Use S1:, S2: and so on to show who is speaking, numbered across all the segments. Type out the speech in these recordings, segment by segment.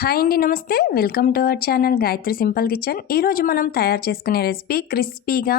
S1: Hi అండి నమస్తే. Welcome to our channel Gayatri simple kitchen. ఈరోజు మనం తయారు చేసుకునే రెసిపీ క్రిస్పీగా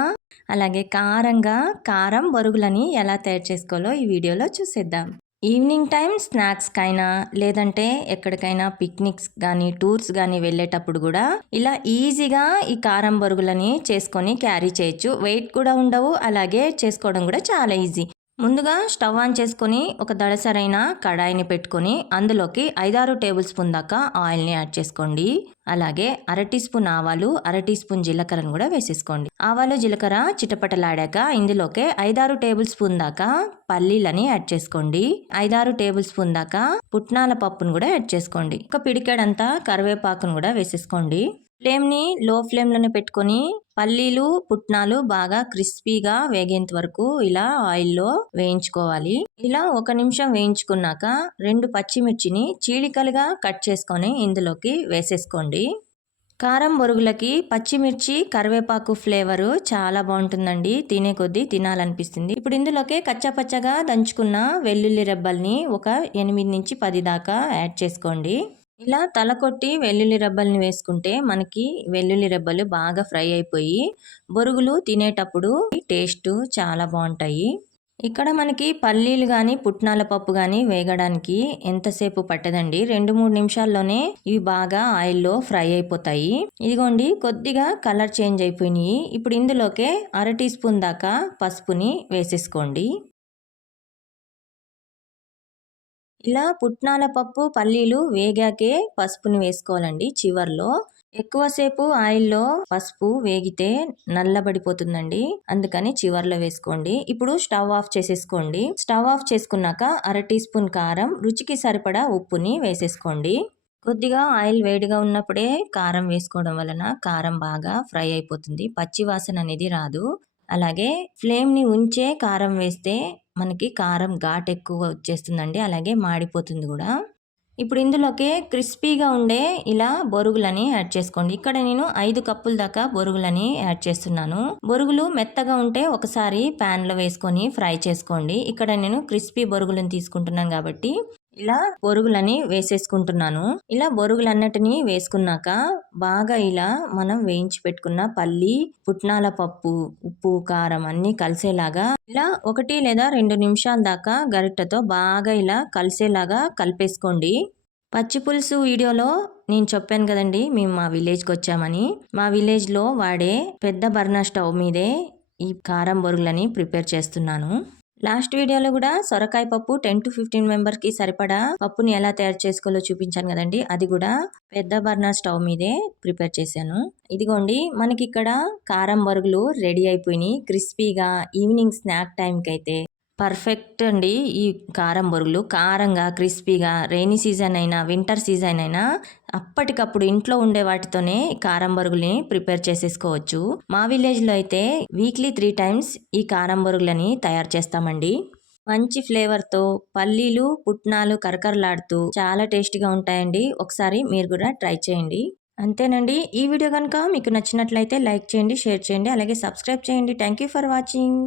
S1: అలాగే కారంగా కారం బొరుగులని ఎలా తయారు చేసుకోవాలో ఈ వీడియోలో చూసేద్దాం. ఈవినింగ్ టైం స్నాక్స్కైనా లేదంటే ఎక్కడికైనా పిక్నిక్స్ కానీ టూర్స్ కానీ వెళ్ళేటప్పుడు కూడా ఇలా ఈజీగా ఈ కారం బొరుగులని చేసుకొని క్యారీ చేయొచ్చు. వెయిట్ కూడా ఉండవు అలాగే చేసుకోవడం కూడా చాలా ఈజీ. ముందుగా స్టవ్ ఆన్ చేసుకొని ఒక దడసరైన కడాయిని పెట్టుకొని అందులోకి ఐదారు టేబుల్ స్పూన్ దాకా ఆయిల్ని యాడ్ చేసుకోండి. అలాగే అర టీ స్పూన్ ఆవాలు అర టీ స్పూన్ జీలకర్రను కూడా వేసేసుకోండి. ఆవాలు జీలకర్ర చిటపటలాడాక ఇందులోకి ఐదారు టేబుల్ స్పూన్ దాకా పల్లీలని యాడ్ చేసుకోండి. ఐదారు టేబుల్ స్పూన్ దాకా పుట్నాల పప్పును కూడా యాడ్ చేసుకోండి. ఒక పిడికెడంతా కరివేపాకును కూడా వేసేసుకోండి. ఫ్లేమ్ని లో ఫ్లేమ్లోనే పెట్టుకొని పల్లీలు పుట్నాలు బాగా క్రిస్పీగా వేగేంత వరకు ఇలా ఆయిల్లో వేయించుకోవాలి. ఇలా ఒక నిమిషం వేయించుకున్నాక రెండు పచ్చిమిర్చిని చీలికలుగా కట్ చేసుకొని ఇందులోకి వేసేసుకోండి. కారం బొరుగులకి పచ్చిమిర్చి కరివేపాకు ఫ్లేవరు చాలా బాగుంటుందండి. తినే కొద్దీ తినాలనిపిస్తుంది. ఇప్పుడు ఇందులోకి కచ్చపచ్చగా దంచుకున్న వెల్లుల్లి రెబ్బల్ని ఒక ఎనిమిది నుంచి పది దాకా యాడ్ చేసుకోండి. ఇలా తల కొట్టి వెల్లుల్లి రెబ్బల్ని వేసుకుంటే మనకి వెల్లుల్లి రెబ్బలు బాగా ఫ్రై అయిపోయి బొరుగులు తినేటప్పుడు టేస్ట్ చాలా బాగుంటాయి. ఇక్కడ మనకి పల్లీలు కానీ పుట్నాల పప్పు కానీ వేగడానికి ఎంతసేపు పట్టదండి? రెండు మూడు నిమిషాల్లోనే ఇవి బాగా ఆయిల్లో ఫ్రై అయిపోతాయి. ఇదిగోండి కొద్దిగా కలర్ చేంజ్ అయిపోయినాయి. ఇప్పుడు ఇందులోకే అర టీ స్పూన్ దాకా పసుపుని వేసేసుకోండి. ఇలా పుట్నాల పప్పు పల్లీలు వేగాకే పసుపుని వేసుకోవాలండి చివర్లో. ఎక్కువసేపు ఆయిల్లో పసుపు వేగితే నల్లబడిపోతుందండి. అందుకని చివర్లో వేసుకోండి. ఇప్పుడు స్టవ్ ఆఫ్ చేసేసుకోండి. స్టవ్ ఆఫ్ చేసుకున్నాక అర టీ స్పూన్ కారం రుచికి సరిపడా ఉప్పుని వేసేసుకోండి. కొద్దిగా ఆయిల్ వేడిగా ఉన్నప్పుడే కారం వేసుకోవడం వలన కారం బాగా ఫ్రై అయిపోతుంది. పచ్చి వాసన అనేది రాదు. అలాగే ఫ్లేమ్ని ఉంచే కారం వేస్తే మనకి కారం ఘాట్ ఎక్కువ వచ్చేస్తుందండి అలాగే మాడిపోతుంది కూడా. ఇప్పుడు ఇందులోకి క్రిస్పీగా ఉండే ఇలా బొరుగులని యాడ్ చేసుకోండి. ఇక్కడ నేను ఐదు కప్పుల దాకా బొరుగులని యాడ్ చేస్తున్నాను. బొరుగులు మెత్తగా ఉంటే ఒకసారి ప్యాన్లో వేసుకొని ఫ్రై చేసుకోండి. ఇక్కడ నేను క్రిస్పీ బొరుగులను తీసుకుంటున్నాను కాబట్టి ఇలా బొరుగులని వేసేసుకుంటున్నాను. ఇలా బొరుగులన్నిటినీ వేసుకున్నాక బాగా ఇలా మనం వేయించి పెట్టుకున్న పల్లి పుట్నాల పప్పు ఉప్పు కారం అన్నీ కలిసేలాగా ఇలా ఒకటి లేదా రెండు నిమిషాల దాకా గరిటెతో బాగా ఇలా కలిసేలాగా కలిపేసుకోండి. పచ్చి పులుసు వీడియోలో నేను చెప్పాను కదండి మేము మా విలేజ్కి వచ్చామని. మా విలేజ్లో వాడే పెద్ద బర్నా స్టవ్ మీదే ఈ కారం బొరుగులని ప్రిపేర్ చేస్తున్నాను. లాస్ట్ వీడియోలో కూడా సొరకాయ పప్పు టెన్ టు ఫిఫ్టీన్ మెంబర్కి సరిపడా పప్పుని ఎలా తయారు చేసుకోవాలో చూపించాను కదండి. అది కూడా పెద్ద బర్నర్ స్టవ్ మీదే ప్రిపేర్ చేశాను. ఇదిగోండి మనకి ఇక్కడ కారం బరుగులు రెడీ అయిపోయినాయి. క్రిస్పీగా ఈవినింగ్ స్నాక్ టైంకి అయితే పర్ఫెక్ట్ అండి ఈ కారం బొరుగులు కారంగా క్రిస్పీగా రెయినీ సీజన్ అయినా వింటర్ సీజన్ అయినా అప్పటికప్పుడు ఇంట్లో ఉండే వాటితోనే కారం బొరుగుల్ని ప్రిపేర్ చేసేసుకోవచ్చు. మా విలేజ్లో అయితే వీక్లీ త్రీ టైమ్స్ ఈ కారం బరుగులని తయారు చేస్తామండి. మంచి ఫ్లేవర్తో పల్లీలు పుట్నాలు కరకరలాడుతూ చాలా టేస్టీగా ఉంటాయండి. ఒకసారి మీరు కూడా ట్రై చేయండి. అంతేనండి. ఈ వీడియో కనుక మీకు నచ్చినట్లయితే లైక్ చేయండి షేర్ చేయండి అలాగే సబ్స్క్రైబ్ చేయండి. Thank you for watching.